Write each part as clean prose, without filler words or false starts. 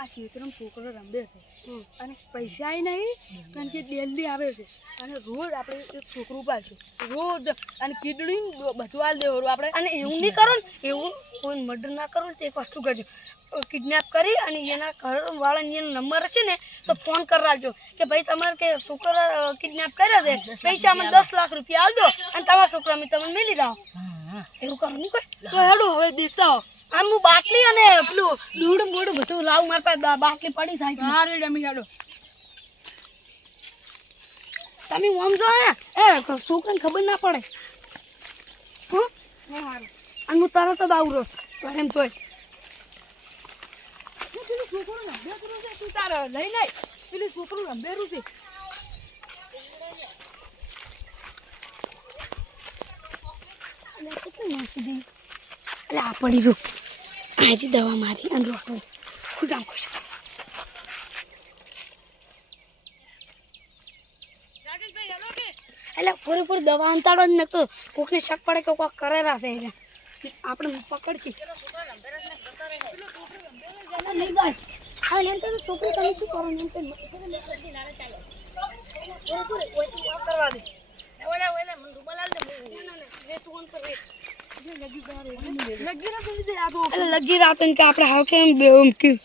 આ શેતરમ છોકરો રમે છે અને પૈસા નહીં કારણ કે ડેલી આવે છે અને રોજ આપણે એક છોકરું પાડશું રોજ અને કીડડી બધું હાલ દેવાનું આપણે. અને એવું નહીં કરો ને, એવું કોઈ મર્ડર ના કરો ને તો એક વસ્તુ કરજો, કિડનેપ કરી અને એના ઘરવાળાને એનો નંબર હશે ને તો ફોન કરાવજો કે ભાઈ તમારે કે છોકરા કિડનેપ કર્યા છે, પૈસા અમે 10 લાખ રૂપિયા આલ દો અને તમારા છોકરા અમે તમને મેલી દો. એવું કરો નહીં કોઈ તો હેડો હવે દેતા હો. આમ હું બાટલી અને પેલું દૂધ બૂડ બધું લાવું, મારા પાસે બાટલી પડી થાય. હા રે અમે હેડો. તમે સમજો હે એ છોકરાને ખબર ના પડે અને હું તરત જ આવું રહ્યો એમ તોય પેલું છોકરું રંભેરું છે તું તારે લઈ નહીં પેલું છોકરું રંભેરું છે. કેટલી નાસી ગઈ એટલે આ પડી જો અહીંથી દવા મારી અને રોટો ખુશામ ખુશ. એટલે પૂરેપૂરી દવા અંતાડો જ નતો, કોકને શક પડે કે કોક કરેલા છે એટલે આપણે પકડશે. નહીં જાય હા એમ તો છોકરી તમે શું કરો ને એમ કરવા દે લગી રાત કે આપણે હાવ કેમ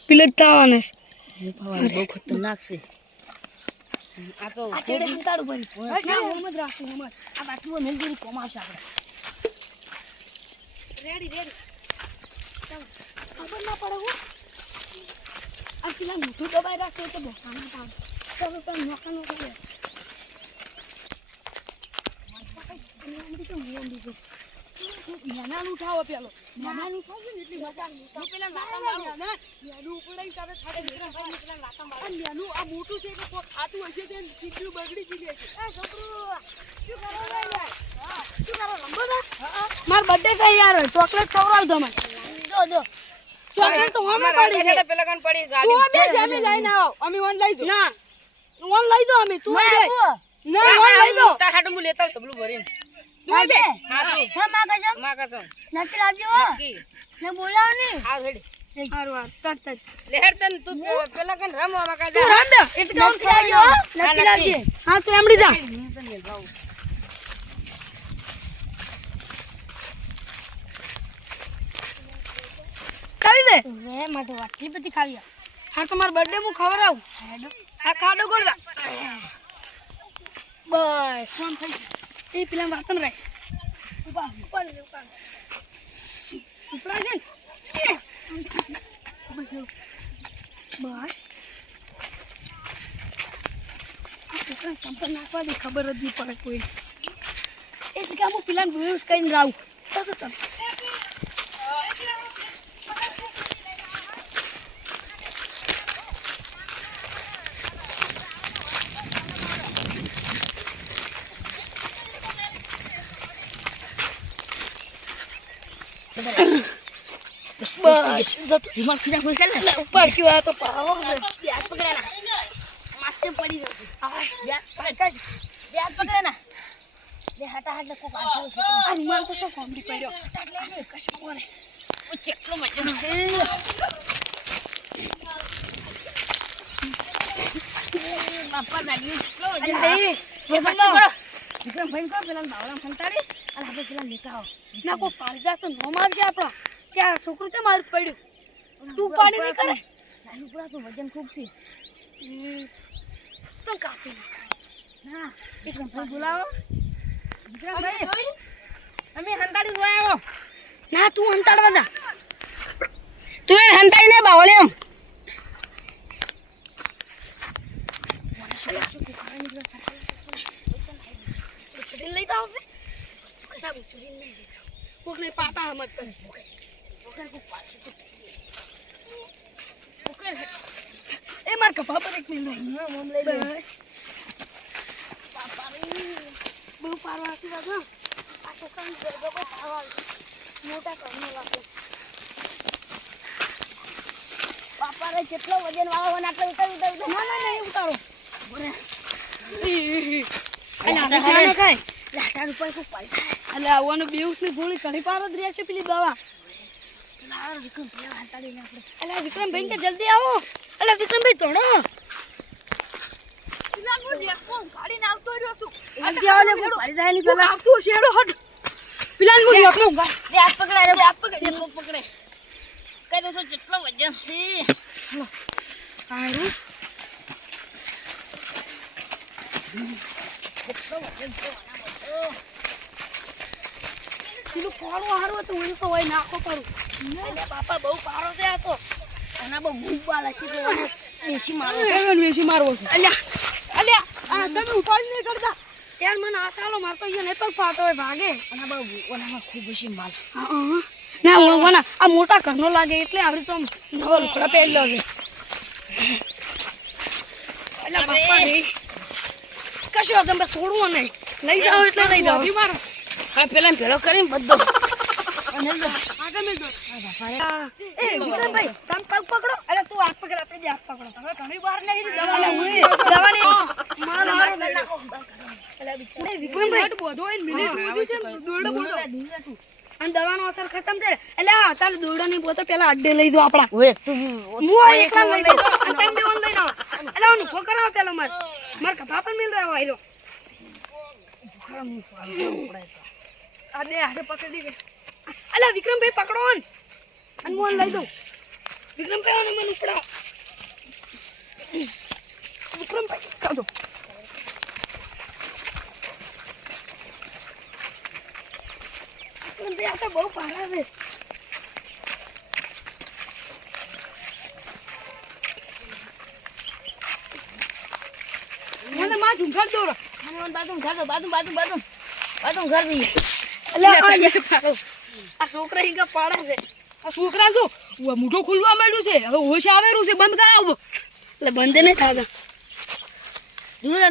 પીલે જ થવાના બહુ ખતરનાક છે આ તો. આ ચેડે હંતાડું ભરી ના ઓમ જ રાખું ઓમ જ. આ બાટલું મેલ જેવું કોમાશે આપણે. રેડી ખબર ના પડે હું આ પેલા મોટું દબાઈ રાખે તો બોખાના પાડ તો પણ નોખાનો કરે નાના ઉઠાવો પેલો નાના ઉઠાવજો ને એટલી મજા હું પેલા નાકા મારું ના નાનું ઉપડાઈ તારે થાડે મેરા ભાઈ પેલા નાકા મારું નાનું આ મોટું છે એટલે કોઈ ખાતું હશે તે ચીડું બગડી ગઈ છે. એ છોકરું શું કરો રે યાર હા શું કરો રંબો દા માર બર્થડે છે યાર ચોકલેટ ખવડાવ દો મને જો ચોકલેટ તો હમે પડી છે પેલા કન પડી તું બે અમે લઈને આવ અમે ઓન લઈ જો ના ઓન લઈ દો અમે તું લઈ ના ઓન લઈ દો તા ખાટું હું લેતા સબલું ભરીને હા બે હા શું હા માગજો માં કસમ નક્કી લાવજો કી ને બોલાવ ની આ રેડી હારું તત લેહર તન તું પેલા કન રમવા માં તું રામ દે એટલે કામ કરાજો નક્કી લાવજે હા તું એમડી જા ખાવી દે રે માં તો આટલી બધી ખાવી હા તો માર બર્થડે હું ખવડાવું આ ખાડો ગોળદા બસ ફોન થઈ એ પેલા વાતમ રાખ ઉપા છે બસ સંપર નાખવા દે ખબર જ નહીં પડે કોઈ એટલે કે હું પેલા યુઝ કરીને રાવું બસ ચાલ દિમાગ ખીચા ખુશ કર ને ઉપર ક્યો આ તો પાવો બ્યાજ પકડે ના માથે પડી જશે બ્યાજ કાઢ બ્યાજ પકડે ના લે હટા હટ કો કાઢો છે આ રૂમાલ તો શું કોમડી પડ્યો કશું કરે ઓ કેટલો મજા છે બાપા દાદી કેટલો મજા અરે એ બસ કરો વિક્રમ ભાઈ કો પેલા બાવળા ફંટાડી અને આપણે પેલા લેતા આવો ના કોઈ પાડદા તો ન મારશે આપણો કે આ છોકરું તો મારું પડ્યું તું પાડી નહીં કરે નાનું પૂરા તો વજન ખૂબ છે તો કાપી ના વિક્રમ ભાઈ બોલાવો વિક્રમ ભાઈ અમે હંતાડી જોયા આવો ના તું અંતાડવા દા તું એ હંતાઈ ને બાવળે એમ છોડી લઈ તો આવશે ના છોડી નહીં લેતા કોકને પાટા હમત પડે એ માર કપા પર એક મિનિટ મોમ લઈ લે બહુ પારવાથી વાગો આ છોકરાની ગરબો પર ખાવા મોટા કરનો વાપરે પાપા રે કેટલો વજન વાળો ના કરે ઉતાર ના નહીં ઉતારો અલા ખાય લાટા ઉપર ખૂબ પૈસા અલે આવવાનું બેઉસ ની ગોળી ઘણી પાર જ રહ્યા છે પેલી દવા અલા વિક્રમભાઈ કે જલ્દી આવો. અલા વિક્રમભાઈ ધોણો. ગાડીને આવતો રહ્યો છું જલ્દી આવો ને કોઈ પડી જાય નહીં પેલા આવતું હશે હેડો હટ પેલા હું લેપનો લે હાથ પકડાય રે હાથ પકડે પગ પકડે કઈ દોસો કેટલો વજન છે સારું પેલું કોળું હારું હતું હું તો હોય નાખો કરું. અરે બાપા બહુ પારો છે આ તો. આના બહુ ગુબ્બા લખી દેવાના દેશી મારો કેવન વેસી મારવો છે અલ્યા અલ્યા આ તમે ઉપાડ નહીં કરતા યાર મને હાથ આલો માર તો અહીંયા નહીં પગ ફાટો હોય ભાગે. આના બહુ ઓનામાં ખૂબ છે માલ ના હું આ મોટા ઘરનો લાગે એટલે આવડી તો નવો લુકડા પહેરી લો છે. અલ્યા બાપા રે કશું વાંધો નહીં, છોડવું નહીં, લઈ જાઓ એટલે લઈ જાઓ. મારો હવે પેલા ભેળો કરીને બધો આગળ મેં દો એ વિક્રમભાઈ તમે પગ પકડો. અરે તું હાથ પકડ, આપણે બે હાથ પકડો. હવે ઘણી વાર નહીં અલા, હું દવાની માલ હારો દઈ નાખો. અલા બિચારા વિક્રમભાઈ બધો હોય મિનિટ સુધી છે દોડો બધો અને દવાનો અસર ખતમ થાય એટલે તારે દોરડા ની બોતો પેલા અડ્ડે લઈ દો આપડા. ઓય તું હું એકલા લઈ દો અને તમે બે ઓન લઈ આવો. એટલે હું ઉભો કરાવો પેલો માર કપા પર મિલ રહ્યો આયરો. આ બે હાથે પકડી દે અલા વિક્રમભાઈ પકડો ને અને હું લઈ દઉં. વિક્રમભાઈ આને મને ઉપડાવો. વિક્રમભાઈ કાઢો. વિક્રમભાઈ આ તો બહુ પારા છે. મને માં ઝુંખાડ દોરો બાજુ ઘર દો બાજુ બાજુ બાજુ બાજુ ઘર દઈએ આ છોકરા હિંગા પાડા છે. આ છોકરા જો મોઢું ખુલવા માંડ્યું છે હવે હોશ આવેલું છે બંધ કરાવો એટલે બંધ નહીં થતા.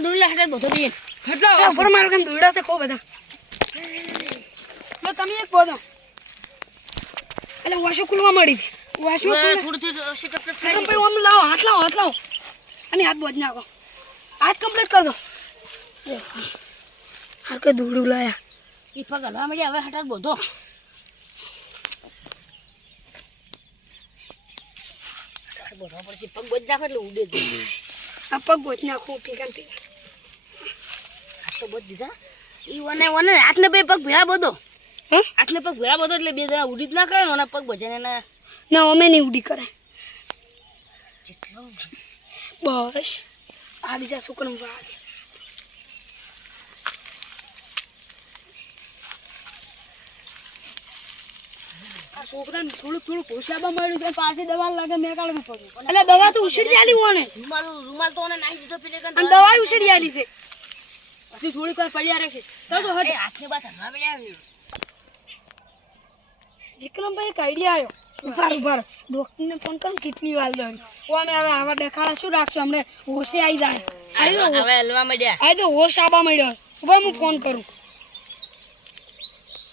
દૂરલા હાટે બધો દઈએ કેટલા ઉપર મારો કામ દોડા છે ખૂબ બધા. એટલે તમે એક બોધો એટલે વાશો ખુલવા મળી છે. વાશો થોડું થોડું સીટ ભાઈ આમ લાવો, હાથ લાવો, હાથ લાવો અને હાથ બોધ નાખો. હાથ કમ્પ્લીટ કર દો. હાર કે દોડું લાયા. ઈ પગ હલવા મળ્યા હવે હાટે બધો બધો પડશે પગ બધ નાખો એટલે ઉડે જ આ પગ બોધ નાખો ઠીક છે. હાથ તો બધ દીધા ઈ વને વને આટલે બે પગ ભેળા બધો હે આટલે પગ ભેળા બધો એટલે બે જણા ઉડી જ ના કરે ને પગ ભજન એના ના અમે નહીં ઉડી કરે. જેટલો બસ આ બીજા છોકરાને વાગે. આ છોકરાને થોડું હોશાબા મળ્યું છે પાછી દવા લાગે મેં કાઢવી પડ્યું એટલે દવા તો ઉછળી આલી હોને રૂમાલ તો ઓને નાખી દીધો પેલે અને દવા ઉછળી આલી છે. પછી થોડીક વાર પડ્યા રહેશે તો હટ હાથને બાદ હલવા મળ્યા વિક્રમભાઈ એક આઈડિયા આવ્યો. ઉભાર ઉભાર ડોક્ટરને ફોન કરો કેટલી વાર દો. ઓ અમે હવે આવા દેખાડા શું રાખશું, અમને હોશે આવી જાય. હવે હલવા મળ્યા આ તો હોશ આબા મળ્યો. ઉભા હું ફોન કરું.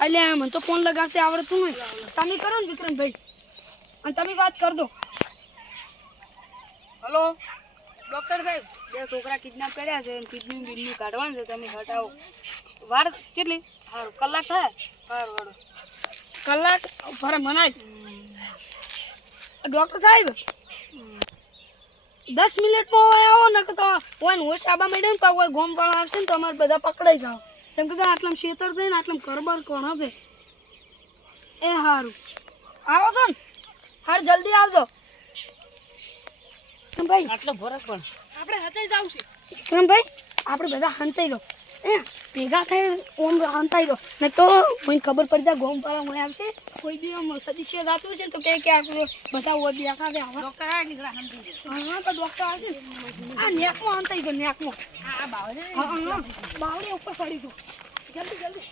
એટલે મને તો ફોન લગાવતે આવડતું નહીં. તમે કરો ને વિક્રમભાઈ અને તમે વાત કર દો. હલો ડોક્ટર સાહેબ બે છોકરા કિડનેપ કર્યા છે કિડની બિડની કાઢવાનું છે તમે હટાવો વાર કેટલી સારું કલાક થાય સારું સારું કલાક ફરે મનાય. ડોક્ટર સાહેબ 10 મિનિટમાં હવે આવો ને તો કોઈ હોશ આબા મળે ને કોઈ ગોમ વાળા આવશે ને તો અમારે બધા પકડાઈ જાવ. જેમ કે આટલામ શેતર થઈને આટલામ કરબર કોણ હશે. એ સારું આવો છો ને હાર જલ્દી આવજો. ભાઈ આટલો ફરક પણ આપણે હાથે જ આવશે ભાઈ આપણે બધા હંતાઈ દો ભેગા થઈ ઓમ હંતાઈ દો ને તો કોઈ ખબર પડી જાય ગોમ વાળા મને આવશે કોઈ બી આમ સદસ્ય જાતું છે તો કે આપણે બધા ઓર બેઠા છે આવા ડોક્ટર આ નીકળા સમજી ગયો હા તો ડોક્ટર આવશે આ નેકમાં હંતાઈ દો નેકમાં. આ બાવળે હા હા બાવળી ઉપર ચડી દો જલ્દી જલ્દી.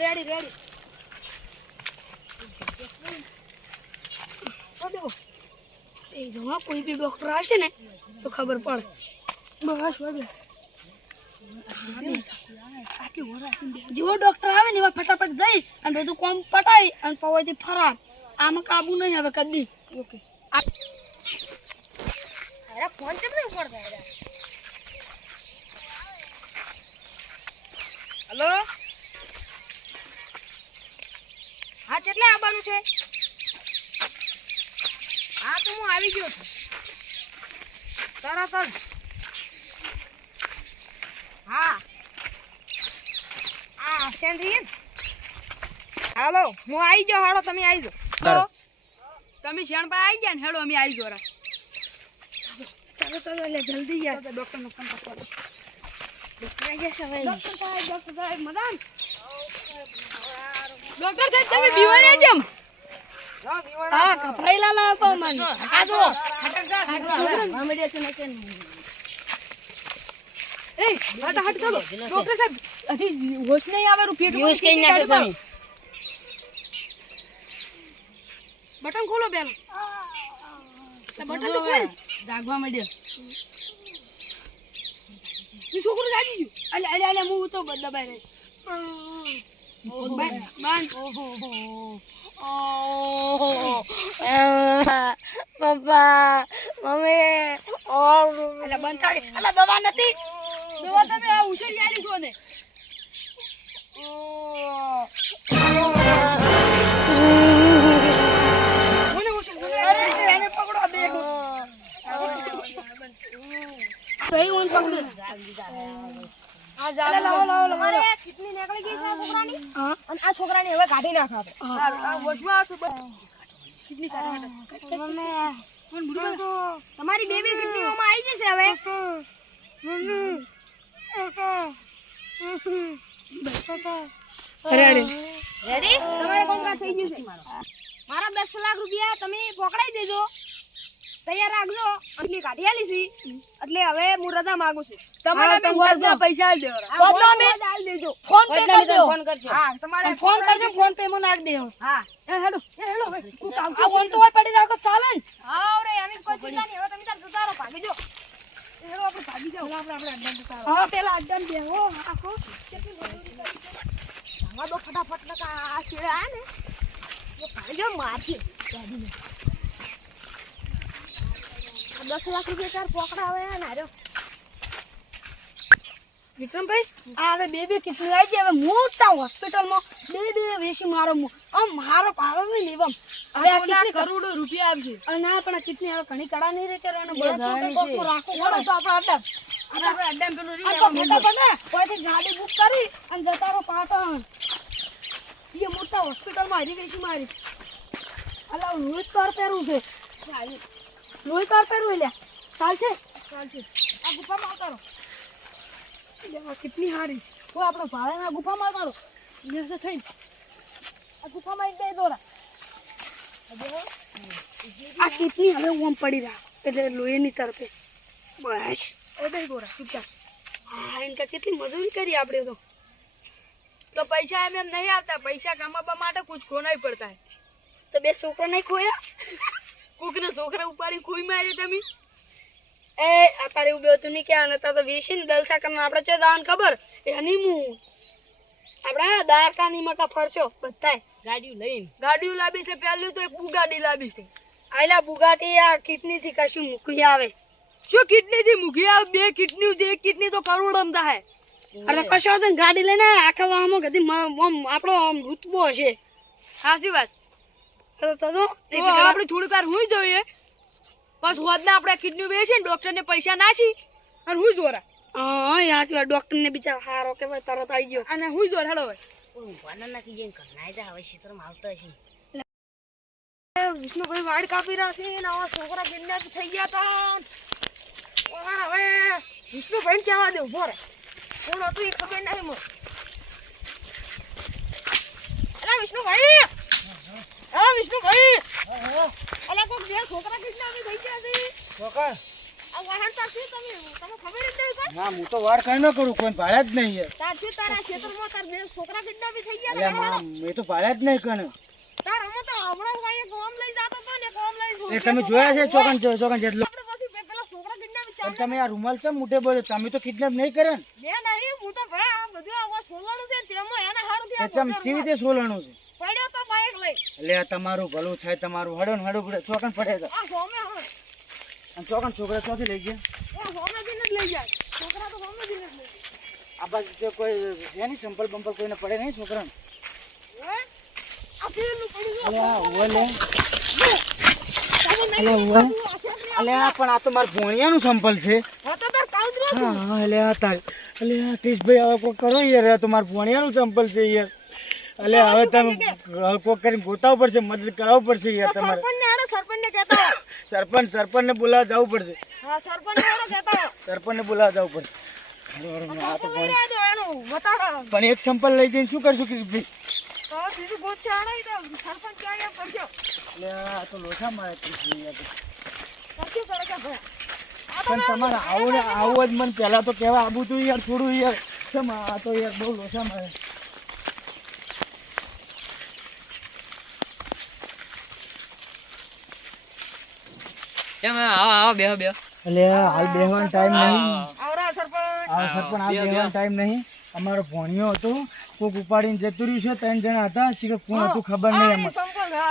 રેડી રેડી એ જવા કોઈ બી ડોક્ટર આવશે ને તો ખબર પડે. બસ વધુ જેવો ડોક્ટર આવે ને એવા ફટાફટ જઈ અને બધું કોમ પટાઈ અને પવાઈથી ફરાર. આમાં કાબુ નહીં હવે કદી. ઓકે અરે ફોન ચમ નહીં ઉપર થાય હલો છે? હા તો હું આવી ગયો છું તરત જ. હા આ સેન્ડ્રી હાલો હું આવી ગયો. હાલો તમે આવી જાઓ. તમે શેણ પર આવી ગયા ને હેડો અમે આવી જોરા. ચાલો ચાલો એટલે જલ્દી યાર. ડોક્ટર નો ફોન કરો. ડોક્ટર આવી જશે હવે. ડોક્ટર સાહેબ મદાન. ડોક્ટર સાહેબ તમે બીવાને જેમ. હા કપડાઈલા ના આપો મને. આ જો મામડિયા છે ને એ હટ હટ કરો. ડોક્ટર સાહેબ હજી હોશ નહીં આવે રૂ પેટ. હોશ કઈ નાખે તમે. બટન ખોલો બેન. બટન તો ખોલ. જાગવા માંડ્યો. ઈ છોકરો જાગી ગયો. અલે અલે અલે હું તો દબાઈ રહીશ. બાંધ. પપ્પા મમ્મી અલે બંધ થાય. અલે દવા નથી. દવા તમે આ ઉછળી આલી છો ને. મને ઉછળી. અરે એને પકડો બે. કઈ ઓન પકડો. આ અલે લાવો લાવો લાવો. અરે કિડની નીકળી ગઈ છે આ છોકરાની. હા અને આ છોકરાની હવે કાઢી નાખો આપણે. આ હોશમાં આવશે કિડની કાઢવા. કોણ બુડવા તો તમારી બેબી કિડનીઓમાં આવી જશે હવે. રેડી. રેડી? તમારે કોંગ્રેસ થઈ ગયું છે. મારા 10 લાખ રૂપિયા તમે પકડાઈ દેજો. તૈયાર રાખજો. કિડની કાઢી આલી છે. એટલે હવે હું રજા માંગુ છું. તમારે અમે હોજના પૈસા આલી દેવાના. બદલો અમે આલી દેજો. ફોન પે કરી દો. ફોન કરજો. હા તમારે ફોન કરજો. ફોન પે માં નાખ દેજો. હા હેડો આ ફોન તો હોય પડી રાખો ચાલે ને. હા રે આની કોઈ ચિંતા નહીં. હવે તમે તાર જતા રહો. ભાગી જો. હેડો આપણે ભાગી જાવ. આપણે અડ્ડા જતા રહો. હા પેલા અડ્ડન બેહો. આખો ભાગવા દો ફટાફટ. નકા આ છેડે આ ને તો ભાગી જો મારથી. 10 લાખ રૂપિયા તાર પકડાવે ને આર્યો. વિક્રમભાઈ આ હવે બે કિડની આવી ગઈ. હવે મોટા હોસ્પિટલમાં બે વેસી મારો આમ મારો પાવે નહીં બમ. હવે આ કિડની કરોડો રૂપિયા આવશે. ના પણ આ કિડની હવે ઘણી કડા નહીં રે કરવાનો. એ જાણે છે. રાખો વળો તો આપણે અડ્ડા. આપણે અડ્ડા પેલું આ તો ફટાફટ ને કોઈથી ગાડી બુક કરી અને જતા રહો પાટણ. એ મોટા હોસ્પિટલમાં હરી વેસી મારી. અલા લોહી કાર પહેરવું છે. લોહી કાર પહેરવું લે ચાલશે. આ ગુફામાં આવતા રહો. કિડની હારી. ઓ આપણો ભાઈ આ ગુફામાં આવતા રહો. ન્યાસે થઈને આ ગુફામાં એક બે દોરા. આ કિડની હવે ઓમ પડી રહ્યા એટલે લોહીની તરફે બસ એ બે દોરા ચૂપચાપ. હા એનકા કેટલી મજૂરી કરી આપણે તો પૈસા એમ નહીં આવતા. પૈસા કમાવા માટે કુછ ખોના ही પડતા है. તો બે છોકરા નહીં ખોયા. કોકને છોકરા ઉપાડી ખોઈ માર્યો તમે. એ અત્યારે ઉભે હતું નહીં ક્યાં નતા તો વેસીને દલસા કરવા આપણે ચો દાન ખબર એ હનીમૂન આપણે દ્વારકાની મકા ફરશો બધાય ગાડીઓ લાવી છે. પહેલું તો એક બુગાડી લાવી છે. આયલા બુગાટી આ કિડની થી કશું મૂકી આવે. શું કિડની થી મૂકી આવે? બે કિડની છે. એક કિડની તો કરોડમાં થાય. અરે કશો હતો ને ગાડી લઈને આખા વાહમાં કદી આપણો આમ રૂતબો હશે. સાચી વાત. તો આપણે થોડીક વાર હુઈ જોઈએ. બસ હોદના આપણે કિડની વેચી ને ડોક્ટરને પૈસા નાખી અને હુઈ દોરા. હા યાર સિવાય ડોક્ટર ને બિચાર હારો કે ભાઈ તરત આવી ગયો. અને હુઈ દોર હેડો હવે. વિષ્ણુભાઈ વાડ કાપી રહ્યા છે ને આવા છોકરા કિડનેપ થઈ ગયા હતા. હવે વિષ્ણુભાઈ ને કહેવા દે ઉભો રહે. કોણ હતું એ ખબર નહીં મને. અલા વિષ્ણુભાઈ. હા વિષ્ણુભાઈ. અલા કોઈ બે છોકરા કિડનેપ થઈ ગયા છે. છોકરા આ વાહન તારથી તમે ખબર જ નહીં કોઈ. ના હું તો વાર કઈ ન કરું કોઈ ભાડ્યા જ નહીં યાર. તારથી તારા ક્ષેત્રમાં તાર બે છોકરા કિડનેપ થઈ ગયા એટલે હતા. મેં તો ભાડ્યા જ નહીં કણે. તાર અમે તો હમણાં ભાઈ કોમ લઈ જતો હતો ને કોમ લઈ એ તમે જોયા છે ચોકન જેટલો આપણે પછી પેલા છોકરા કિડનેપ પણ તમે આ રૂમાલ છે મોટે બોલે તમે તો કિડનેપ નહીં કરે ને બે નહીં હું તો ભાઈ આ બધું આવા સોલાનું છે તેમાં એને હારું એ ચમ સીવી રીતે સોલણું છે પડ્યો તો બાઈક લઈ એટલે આ તમારું ભલું થાય તમારું હડો ને હડો પડે ચોકન પડે તો આ સોમે હવે અને ચોકન છોકરા ચોથી લઈ ગયા આ સોમે દિન જ લઈ જાય છોકરા તો સોમે દિન જ લઈ જાય આ બાજુ તો કોઈ એની સંપલ બંપલ કોઈને પડે નહીં છોકરાને હે અલ્યા ઓલે અલ્યા પણ આ તો મારા ભોણિયાનું સંપલ છે હા અલ્યા તાર અલ્યા ક્રિશભાઈ હવે કોઈ કરો યાર આ તો મારા ભોણિયાનું સંપલ છે યાર અલ્યા હવે તમે કોક કરીને ગોતાવવું પડશે મદદ કરાવવું પડશે યાર તમારે સરપંચને બોલાવવા જવું પડશે સરપંચને બોલાવવા જવું પડશે આ તો પણ એક સંપલ લઈ જઈને શું કરશું ક્રિશભાઈ અલ્યા આ તો લોઠા મારે ક્રિશભાઈ યાર પણ તમારે આવું જ મને પહેલા તો કહેવા આવું તું યાર થોડું યાર કેમ આ તો યાર બહુ લોચા મારે એટલે હાલ બેહવાનો ટાઈમ નહીં સરપંચ હાલ બેહવાનો ટાઈમ નહીં અમારો ભોણિયો હતો કોક ઉપાડીને જતું રહ્યું છે 3 જણા હતા શીખર કોણ હતું ખબર નહીં એમાં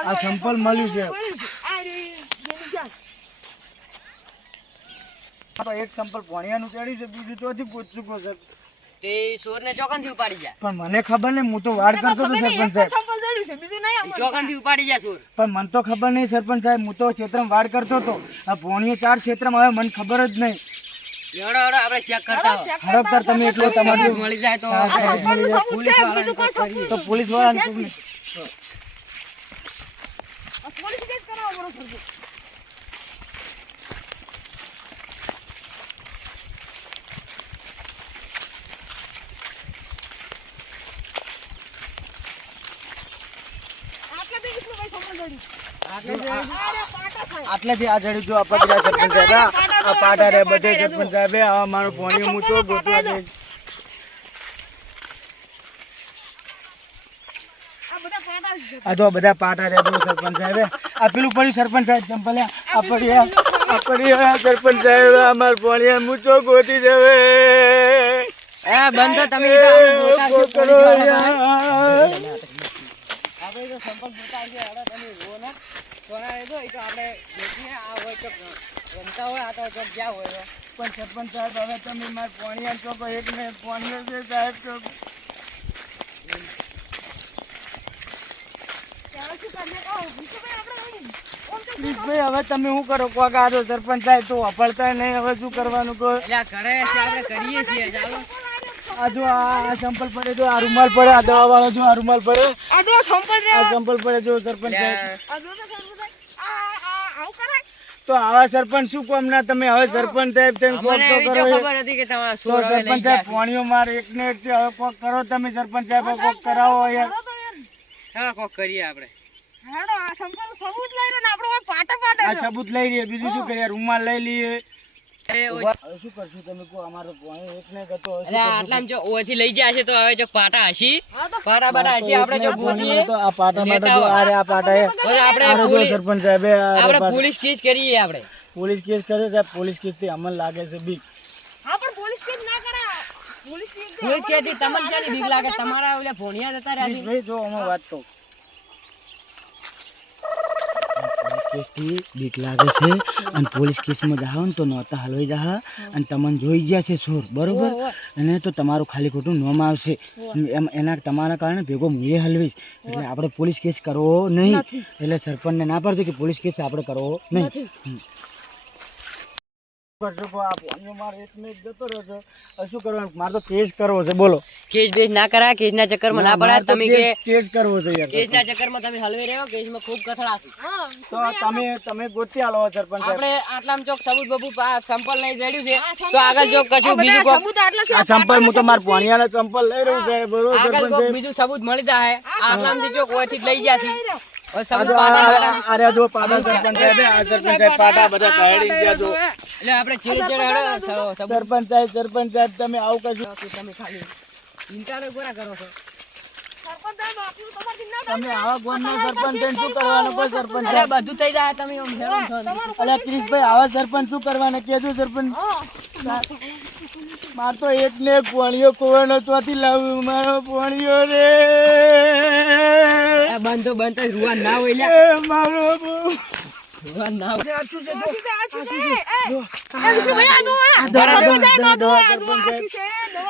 આ સંપલ મળ્યું છે એક સંપલ ભોણિયાનું ચડ્યું છે બીજું ચોથી પૂછશું કો સર તે સોરને ચોકનથી ઉપાડી જા પણ મને ખબર નહીં હું તો વાર કરતો હતો સરપંચ સાહેબ ચોકનથી ઉપાડી જા સોર પણ મને તો ખબર નહીં સરપંચ સાહેબ હું તો ક્ષેત્રમાં વાર કરતો હતો આ ભોણિયો 4 ક્ષેત્રમાં હવે મને ખબર જ નહીં લેવડો આપણે ચેક કરતા હો હરફતાર તમે એટલો તમારું મળી જાય તો પોલીસ વાળાને તો પોલીસ વાળાને આટલેથી આ જડી જો આપણા સરપંચ સાહેબ આ પાટા રે બધે સરપંચ સાહેબ આ મારો ભોણિયો હું તો ગોતવા દે આ તો બધા પાટા રે જો સરપંચ સાહેબ આ પેલું પડ્યું સરપંચ સાહેબ ચંપલ આ પડી સરપંચ સાહેબ અમાર ભોણિયા હું તો ગોતી જવે એ બંધ તો તમે આપણે તો સંપર્ક જોતા છે આડા તમે રો ના કોના એ તો આપણે દેખીએ આ હોય તો રમતા હોય આ તો ચોક ગયા હોય પણ સરપંચ સાહેબ હવે તમે માર ભોણિયા ચોક એક ને ભોણિયો છે સાહેબ ચોક ભાઈ હવે તમે શું કરો કોક આ તો સરપંચ સાહેબ તો વાપરતા નહીં હવે શું કરવાનું કહો એટલે ઘરે આપણે કરીએ છીએ ચાલો આ જો આ સંપલ પડે જો આ રૂમાલ પડે આ દવા વાળો જો આ રૂમાલ પડે આ સંપલ પડે જો સરપંચ સાહેબ તો આવા સરપંચ શું કોમ ના તમે હવે સરપંચ સાહેબ તેમ કોક તો કરો ખબર હતી કે તમારા તો સરપંચ સાહેબ ભોણિયો માર એક ને એક હવે કોક કરો તમે સરપંચ સાહેબ કોક કરાવો યાર હા કોક કરીએ આપણે આ સબૂત લઈ લઈએ બીજું શું કરીએ રૂમાલ લઈ લઈએ શું કરશું તમે કહો અમારો ભોણિયો એક ને હતો આટલામાં જો ઓથી લઈ જાય છે તો હવે જો પાટા હસી પાટા બાટા હસી આપણે જો ગોતીએ તો આ પાટા માટે જો આ રે આ પાટા હે આપણે સરપંચ સાહેબ આપણે પોલીસ કેસ કરીએ આપણે પોલીસ કેસ કરે સાહેબ પોલીસ કેસ થી અમને લાગે છે બીક પોલીસ કેસ થી તમને ક્યાંની બીક લાગે તમારા ઓલા ભોણિયા જતા રહ્યા ભાઈ જો અમે વાત કહું કેસથી બીક લાગે છે અને પોલીસ કેસમાં જાઓ ને તો નહોતા હલવાઈ જા અને તમને જોઈ ગયા છે સોર બરોબર અને તો તમારું ખાલી ખોટું નોમ આવશે એમ એના તમારા કારણે ભેગો મુએ હલવીશ એટલે આપણે પોલીસ કેસ કરવો નહીં એટલે સરપંચને ના પાડતો કે પોલીસ કેસ આપણે કરવો નહીં શું કરવાનું મારે તો કેસ કરવો છે બોલો કેસ બેસ ના કરા કેસ ના ચક્કર માં ના પડા તમે કે કેસ કરવો છે યાર કેસ ના ચક્કર માં તમે હલવી રહ્યો કેસ માં ખૂબ કથળાશે તો તમે ગોતી આલો સરપંચ સાહેબ આપણે આટલામાં ચોક સબૂત બબૂત સંપલ નહીં જડ્યું છે તો આગળ જો કશું બીજું કોક આ સંપલ હું તો માર ભોણિયાના સંપલ લઈ રહ્યો છે બરોબર આગળ સરપંચ કોક સાહેબ બીજું સબૂત મળી જાય આટલામાંથી ચોક ઓથી લઈ ગયા છે સબૂત આ પાટા અરે જો પાટા સરપંચ સાહેબ આ સરપંચ સાહેબ પાટા બધા કાઢી ગયા જો એટલે આપણે છેડે છેડે હેડો સબૂત સરપંચ સાહેબ તમે આવું કશું તમે ખાલી ચિંતા ગોરા કરો છો તમે આવા ગોમના સરપંચ થઈને શું કરવાનું કોઈ સરપંચ અરે બધું થઈ જાય તમે એમ હેરાન થો અલ્યા ક્રિશભાઈ આવા સરપંચ શું કરવાના કેજો સરપંચ માર તો એક ને એક ભોણિયો કોવાનો ચોથી લાવું મારો ભોણિયો રે બંધો રૂવા ના હોય લ્યા એ મારો રૂવા ના હોય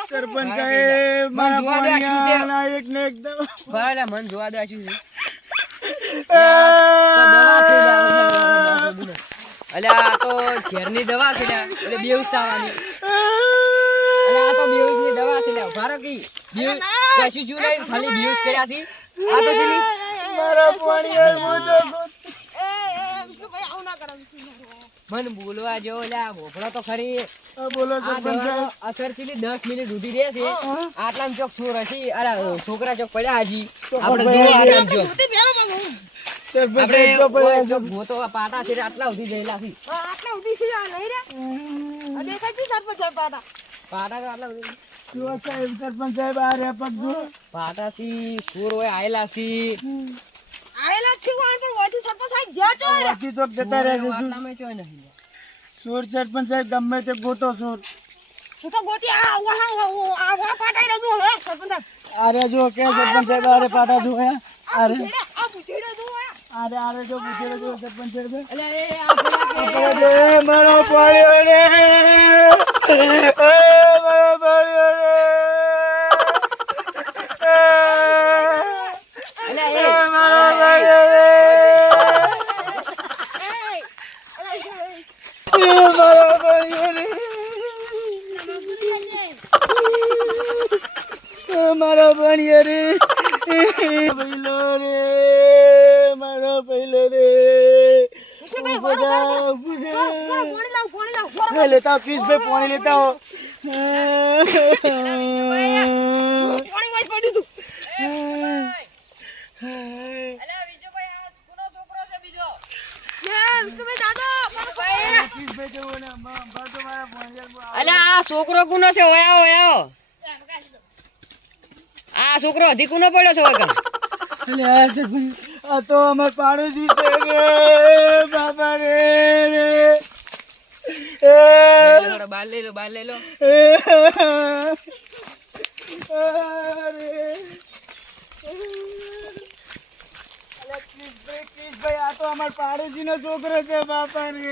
સરપંચ સાહેબ મારા ભોણિયાના એક ને એક દવા બરાબર મન જોવા દે શું છે અલ્યા આ તો ઝેરની દવા છે લ્યા, એટલે બેહોશ થવાની. અને આ તો બેહોશની દવા છે લ્યા. ભારો કી બેહોશ કશું છું નહીં, ખાલી બેહોશ કર્યા છે. આ તો પેલી મન બોલવા જો લ્યા, ભોપળો તો ખરી. બોલો આ દવાનો અસર છેલ્લી 10 મિનિટ સુધી રહે છે. આટલામાં ચોક ચોર હશે, અરે છોકરા ચોક પડ્યા હજી. આપણે જોવા આટલામાં ચોક. આપણે ઓય ચોક ગોતો આ પાટા છે આટલા સુધી જયેલા છે. આટલા ઉભી છે આ નહીં રે આ દેખાય છે સરપંચ સાહેબ પાટા પાટા તો આટલા સુધી. જો સાહેબ સરપંચ સાહેબ આ રે પગ પાટા સી ચોર હોય આયેલા સી. આયેલા છે કોણ પણ વાથી સરપંચ સાહેબ જ્યાં ચોર બાકી તો જતા રહે છે આટલામાં ચોય નહીં. ચોર સરપંચ સાહેબ ગમે તે ગોતો ચોર તું તો ગોતી આ પાટા રહ્યો તું હવે સરપંચ સાહેબ અરે જો કે સરપંચ સાહેબ અરે પાટા જો હે અરે આ પૂછેડે તું અરે જો પૂછેલો જો સરપંચ સાહેબ અલ્યા એ આ પેલા કે અરે મારો પાડ્યો રે મારો પાડ્યો રે અલ્યા એ મારો પાડ્યો રે મારો પાડ્યો રે મારો પાડ્યો રે પહેલો રે મારો પહેલો રે લેતા हो प्लीज भाई पानी लेता हो પાણી વાઈ પડ્યું તું અલ્યા બીજો ભાઈ આ કોનો છોકરો છે બીજો? લે વિષ્ણુભાઈ દાદા प्लीज भाई जो ना बाजू मारा पानी અલ્યા આ છોકરો કોનો છે? ઓયા ઓયા આ છોકરો હજી કોનો પડ્યો છે વગર? अरे ऐसे आ तो हमारे पाड़ोसी थे रे बाबा रे બાર લઈ લો બાર લઈ લો. प्लीज भाई आ तो हमारे पाड़ोसी नो छोकरो છે बापा रे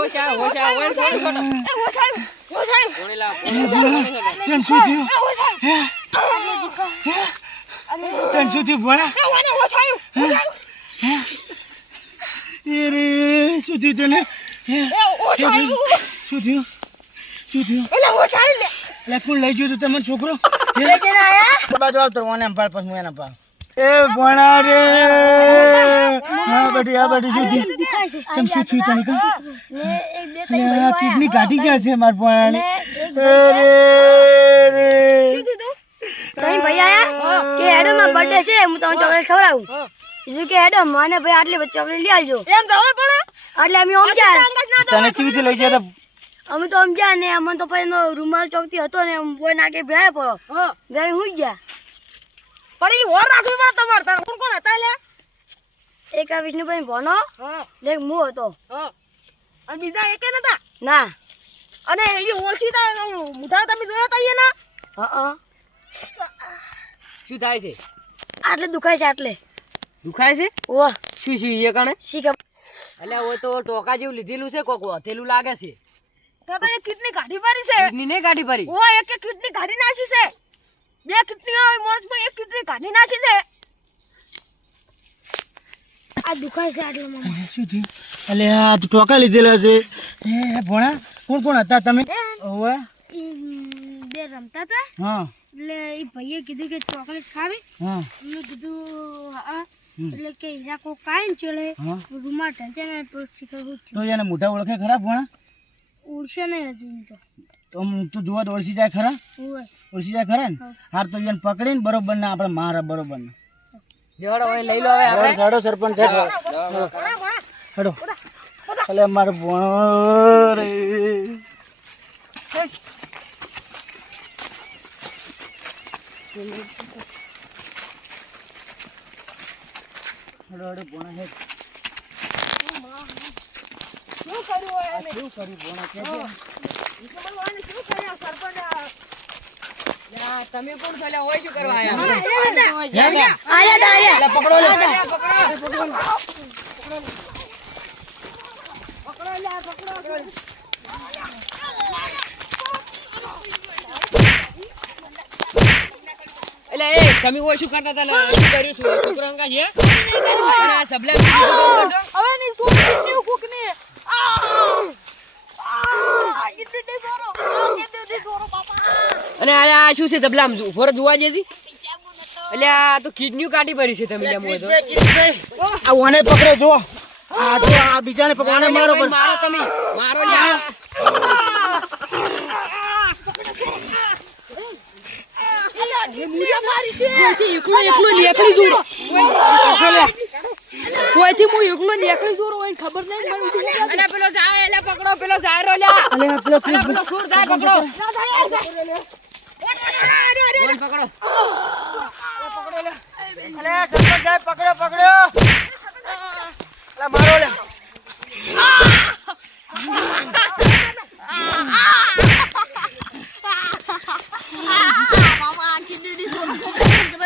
ઓછા ઓછા ઓય છોડ છોડ કોણે લા કેમ શું થયું કેમ શું થયું ભણા રે શું થયું તને શું થયું એટલે કોણ લઈ ગયું તું તમારો છોકરો બાજુ આવતો મને એમ પાડ પછી એના પાડ એ ભણા રે હા બધી આ બધી શું થયું શું થયું તને કહો કિડની કાઢી ગયા છે માર ભણાને તઈ ભાઈ આયા કે હેડો માં બર્થડે છે હું તમને ચોકલેટ ખવડાવું બીજું કે હેડો મને ભાઈ આટલી બધી ચોકલેટ લઈ આવજો એમ તો હવે પણ એટલે અમે ઓમ ગયા તને ચીવીથી લઈ ગયા અમે તો ઓમ ગયા ને અમને તો પછી એનો રૂમાલ ચોકથી હતો ને બોય નાખે ભેળા પડો ગઈ હુઈ ગયા પણ ઈ ઓર રાખવી પડે તમારે તાર કોણ કોણ હતા લે એક આ વિષ્ણુભાઈ ભણો ને એક હું હતો અને બીજા એકે નતા ના અને એ ઓળખીતા મુઠા તમે જોયા હતા એના હા શું થાય છે? આટલે દુખાય છે આટલે દુખાય છે? ઓહ શું શું એ કણે? શી ખબર અલ્યા ઓ તો ટોકા જેવું લીધેલું છે કોક વધેલું લાગે છે. દાદા એ કિડની કાઢી પાડી છે કિડની નહીં કાઢી પડી? ઓ એક કિડની કાઢી નાખી છે બે કિડની હોય મોણસમાં એક કિડની કાઢી નાખી છે આ દુખાય છે આટલે મને શું થયું અલે આ તું ટોકા લીધેલા છે એ ભણા કોણ કોણ હતા તમે ઓવે બે રમતા હતા હા એટલે એ ભાઈએ કીધું કે ચોકલેટ ખાવી હા મેં કીધું હા એટલે કે હીરા કો કાઈ ચડે હા રૂમાલ ઢંચે મેં શીખવું તો એને મોઢા ઓળખે ખરા ભણા ઉડશે નહીં હજુ તો તું જોવા તો ઓળખી જાય ખરા હોય ઓળખી જાય ખરા ને હાર તો એને પકડીને બરોબર ને આપણે મારા બરોબર ને જોડો હવે લઈ લો હવે આપણે. હેડો સરપંચ સાહેબ હેડો અલે મારો ભણો રે હેડો હેડો ભણા હેડ શું કર્યું હોય એને શું કર્યું ભણા કે શું કર્યું સરપંચ યા, તમે કોણ છો? અલ્યા ઓય શું કરવા આયા? આયા પકડો લે અલ્યા, પકડો. તમે ઓય શું કરતા હતા ને શું કર્યું છોકરો અંગા છે અને આ સબલા બીજું કામ કરજો હવે નહીં શું કુકને અને આ શું છે તબલામ ઉભો જોવા જેથી એટલે આ તો કિડની કાઢી પડી છે તમે લ્યા મોય તો આ ઓને પકડો જો આ તો આ બીજાને પકડવાને મારો પણ મારો તમે મારો લ્યા કોઈથી હું એકલો નીકળી જોરો હોય ખબર નહીં મને અને પેલો જાય એટલે પકડો પેલો જાય રો લ્યા અલે આ પેલો અને પેલો સૂર જાય પકડો ઓય પકડો અલે સરપંચ સાહેબ પકડો પકડો અલે મારો લે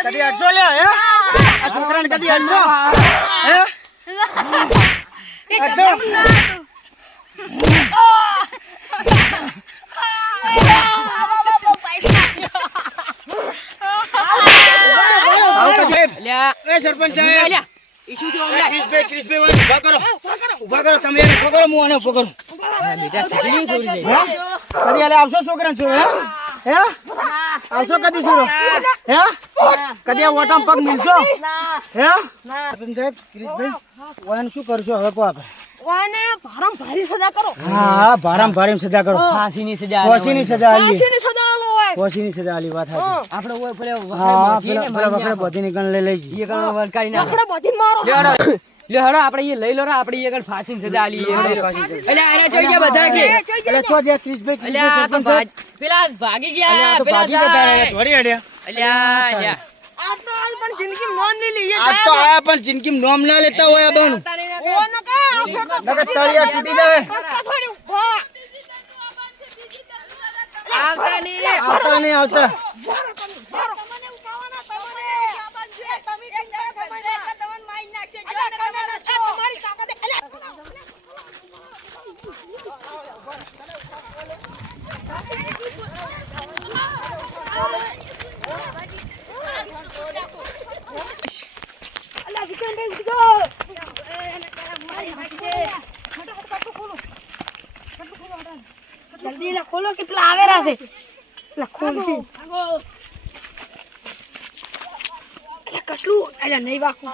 કદી અડસો લે હે આ છોકરાને કદી અડસો હે અડસો લ્યા એ સરપંચ સાહેબ લ્યા ઈશુ છે ઓમલા ક્રિસ્પી ઉભા કરો તમે એને પકડો હું આને પકડું બેટા તકલીફ છોડી દે કદી અલે આવશો છોકરાને છોડો હે આવશો કદી છોડો હે કદી આ ઓટમ પગ મિલશો હે સરપંચ સાહેબ ક્રિસ્પી વાન શું કરશો હવે કો આપણે ઓને ભારામ ભારી સજા કરો હા ભારામ ભારી સજા કરો ફાંસીની સજા ફાંસીની સજા આલી ફાંસીની સજા આલો હોય ફાંસીની સજા આલી વાત સાચી આપણે ઓય પેલે હા વખરે પેલા વખરે બધીની ગણ લઈ લઈ એ કણ વળકારી ના આપણે બધી મારો લે હડો આપણે એ લઈ લો રે આપણે એ કણ ફાંસીની સજા આલી એટલે અરે જોઈ ગયા બધા કે એટલે ચો જે ક્રિસ્પી એટલે આ તો પેલા ભાગી ગયા તો પેલા ભાગી જતા થોડી અડ્યા અલ્યા આટલો હાલ પણ જિંદગી નોમ નહીં લઈએ આ તો આયા પણ જિંદગી નોમ ના લેતા હોય આ બહુ ઓનો કે આપણે તો નકર તળિયા તૂટી જાય કસકા થોડી ઉભા આવતા નહીં આવતા નહીં આવતા તમને ઉઠાવવાના તમને શાબાશ છે તમે ટીંગા તમને તમને માઈ નાખશે જો તમારા તમારી તાકાત અલા વિકન દે ગો જલ્દી ના ખોલો કેટલા આવેરા છે લા ખોલતી કટલું એટલે નહીં વાકું